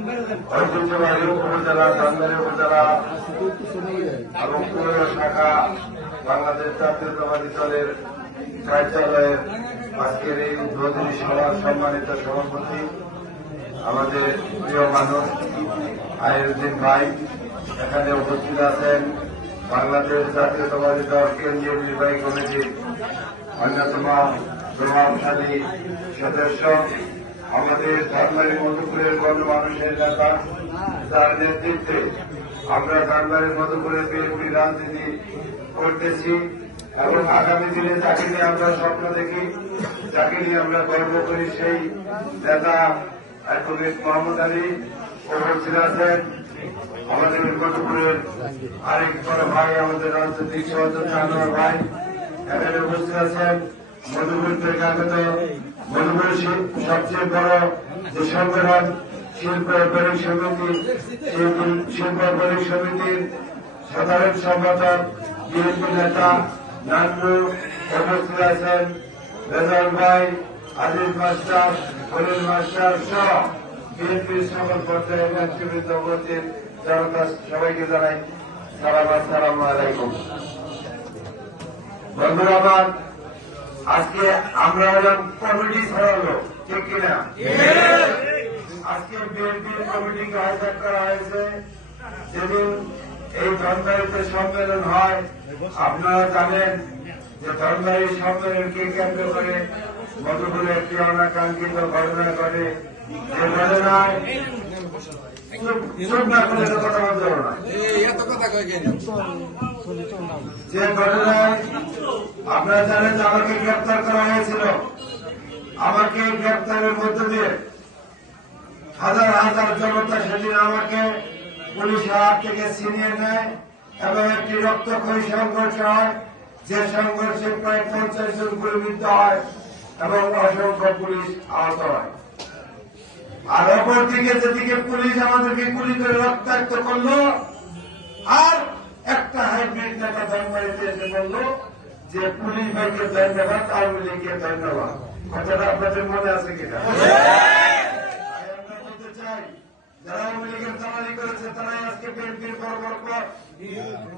ঐতিহ্যবাহী উপজেলা ধনবাড়ি উপজেলা এবং শাখা, বাংলাদেশ জাতীয়তাবাদী দলের কার্যালয়ের আজকের এই উদ্বোধনী সভার সম্মানিত সভাপতি, আমাদের প্রিয় মানুষ আইরুদ্দিন ভাই, এখানে উপস্থিত আছেন বাংলাদেশ জাতীয়তাবাদী দল কেন্দ্রীয় নির্বাহী কমিটির অন্যতম প্রভাবশালী সদস্য আমাদের ধর্মের মধুপুরের গণমানুষের নেতা, তার নেতৃত্বে আমরা ধর্মের মধুপুরের বিএনপি রাজনীতি করতেছি এবং আগামী দিনে যাকে নিয়ে আমরা স্বপ্ন দেখি, যাকে নিয়ে আমরা গর্ব করি সেই নেতা অ্যাডভোকেট মোহাম্মদ আলী উপস্থিত আছেন আমাদের মধুপুরের আরেক বড় ভাই, আমাদের রাজনৈতিক সহযোগী ভাই। এখানে উপস্থিত আছেন মধুপুর থেকে আগত মধুপুর শি- সবচেয়ে বড় যে সংগঠন শিল্প ব্যাপারিক সমিতি, শিল্প ব্যাপারিক সমিতির সাধারণ সম্পাদক, বিএনপি নেতা নান্নু উপস্থিত আছেন। রেজাল ভাই, আজিজ মাস্টার, খলিল মাস্টার সহ বিএনপির সকল নেতৃবৃন্দ উপস্থিত। জনতা সবাইকে জানাই সালাম, আসসালামু আলাইকুম। বন্ধুরা আমার আজকে আমরা হলাম কমিটি ছড়ালো ঠিক কিনা? আজকে বিএনপি কমিটি হাজার করা হয়েছে। যেদিন এই ধর্মদারিতে সম্মেলন হয়, আপনারা জানেন যে ধর্মদারি সম্মেলন কে কেন্দ্র করে মধুপুরে একটি অনাকাঙ্ক্ষিত ঘটনা ঘটে যে আপনারা জানেন যে আমাকে গ্রেপ্তার করা হয়েছিল আমাকে গ্রেপ্তারের মধ্য দিয়ে হাজার হাজার জনতা সেদিন আমাকে পুলিশের হাত থেকে ছিনিয়ে নেয় এবং একটি রক্তক্ষয়ী সংঘর্ষ হয় যে সংঘর্ষে প্রায় পঞ্চাশ জন গুলিবিদ্ধ হয় এবং অসংখ্য পুলিশ আহত হয়। আর অপরদিকে যেদিকে পুলিশ আমাদেরকে গুলি করে রক্তাক্ত করল আর একটা হাইব্রিড নেতা ধর্মারিতে এসে বলল যে পুলিশ ভাইকে ধন্যবাদ আওয়ামী লীগকে ধন্যবাদ। কথাটা আপনাদের মনে আছে কিনা? বলতে চাই যারা আওয়ামী লীগের দালালি করেছে তারাই আজকে বিএনপির বড় বড় পদ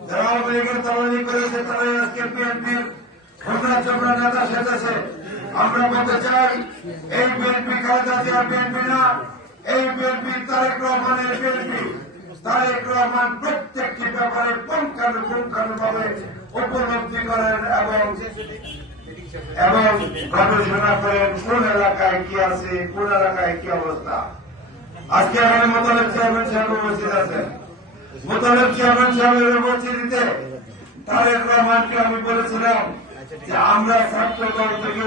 যারা আওয়ামী লীগের দালালি করেছে তারাই আজকে বিএনপির ঘটনা চোপড়া নেতা সেজেছে। আমরা বলতে চাই, এই বিএনপি খালেদা জিয়ার বিএনপি না, এই বিএনপি তারেক রহমানের বিএনপি। তারেক রহমান প্রত্যেকটি ব্যাপারে পুঙ্খানু ভাবে উপলব্ধি করেন এবং এবং গবেষণা করেন কোন এলাকায় কি আছে, কোন এলাকায় কি অবস্থা। আজকে এখানে মোতালেব চেয়ারম্যান সাহেব উপস্থিত আছেন। মোতালেব চেয়ারম্যান সাহেবের উপস্থিতিতে তারেক রহমানকে আমি বলেছিলাম যে আমরা ছাত্র দল থেকে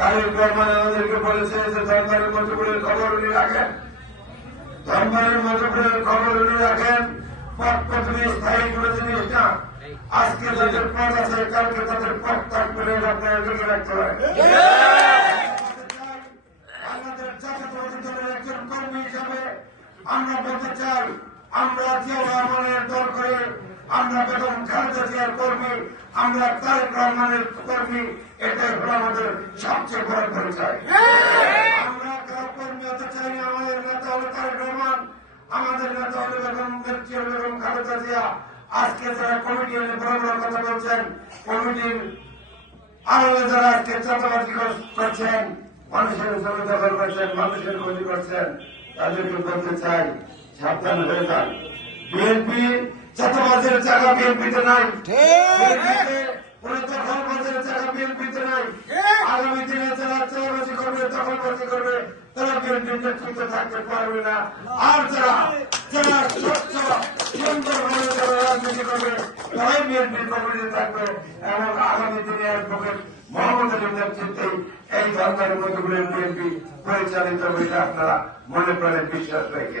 আমাদেরকে বলেছে যে খবর উনি রাখেন। খবর উনি রাখেন। প্রথমে স্থায়ী জিনিস না। আজকে যাদের পথ আছে, কালকে তাদের পথ রাখতে পারেন। আমরা বলতে চাই, আমরা রহমানের দল করে আমরা বেগম খালেদা কর্মী, আমরা তারেক রহমানের কর্মী এটাই হলো আমাদের সবচেয়ে বড় পরিচয়। আমরা কারও কর্মী হতে চাই আমাদের নেতা হলো তারেক রহমান, আমাদের নেতা হলো বেগম বেগম খালেদা জিয়া। আজকে যারা কমিটি বড় বড় কথা বলছেন, কমিটির আরও যারা আজকে চাপাবাজি করছেন, মানুষের জমি দখল করছেন, মানুষের ক্ষতি করছেন, তাদেরকে বলতে চাই, সাবধান হয়ে যান। বিএনপি চাপাবাজের জায়গা বিএনপিতে নাই দখলবাজের জায়গা বিএনপিতে নাই। আগামী দিনে যারা চাপাবাজি করবে দখলবাজি করবে তারা বিএনপির নেতৃত্বে থাকতে পারবে না। আর যারা যারা স্বচ্ছ সুন্দরভাবে যারা রাজনীতি করবে তারাই বিএনপির কমিটিতে থাকবে। এবং আগামী দিনে অ্যাডভোকেট মোহাম্মদ আলীর নেতৃত্বে এই মধ্যে বিএনপি পরিচালিত এটা আপনারা মনে প্রাণে বিশ্বাস রেখে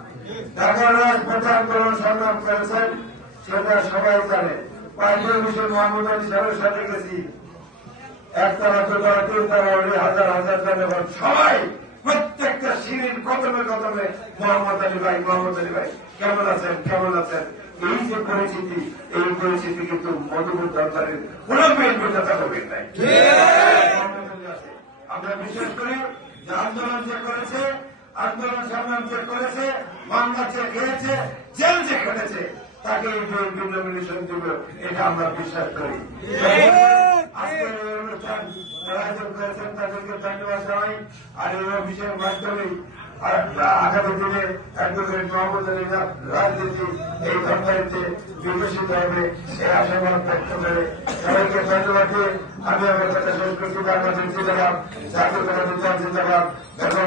ঢাকার রাজপথে আন্দোলন সংগ্রাম করেছেন সেটা সবাই জানে। পাইজের মিশন মোহাম্মদ আলী সাহেবের সাথে গেছি। একতলা দুতলা তিনতলা হাজার হাজার জনগণ। সবাই প্রত্যেকটা সিঁড়ির কদমে কদমে মোহাম্মদ আলী ভাই মোহাম্মদ আলী ভাই কেমন আছেন কেমন আছেন? এই যে পরিচিতি এই পরিচিতি কিন্তু মধুপুর দরবারের কোন বিএনপি নেতা করবেন নাই। আমরা বিশ্বাস করি যে আন্দোলন যে করেছে আন্দোলন সংগ্রাম যে করেছে, মামলা যে খেয়েছে, জেল যে খেটেছে, তাকে এই নমিনেশন দিব। এটা আমরা বিশ্বাস করি। আজকের অনুষ্ঠান আয়োজন করেছেন তাদেরকে ধন্যবাদ জানাই। আর এই অফিসের মাধ্যমে আর আগামী দিনে অ্যাডভোকেট মোহাম্মদ রাজনীতি এই কোম্পানিতে বিকশিত হবে এই আশাবাদ ব্যক্ত করে সবাইকে ধন্যবাদ দিয়ে আমি আমার কথা শেষ করছি। বাংলাদেশ জিন্দাবাদ জাতীয় কথা জিন্দাবাদ এবং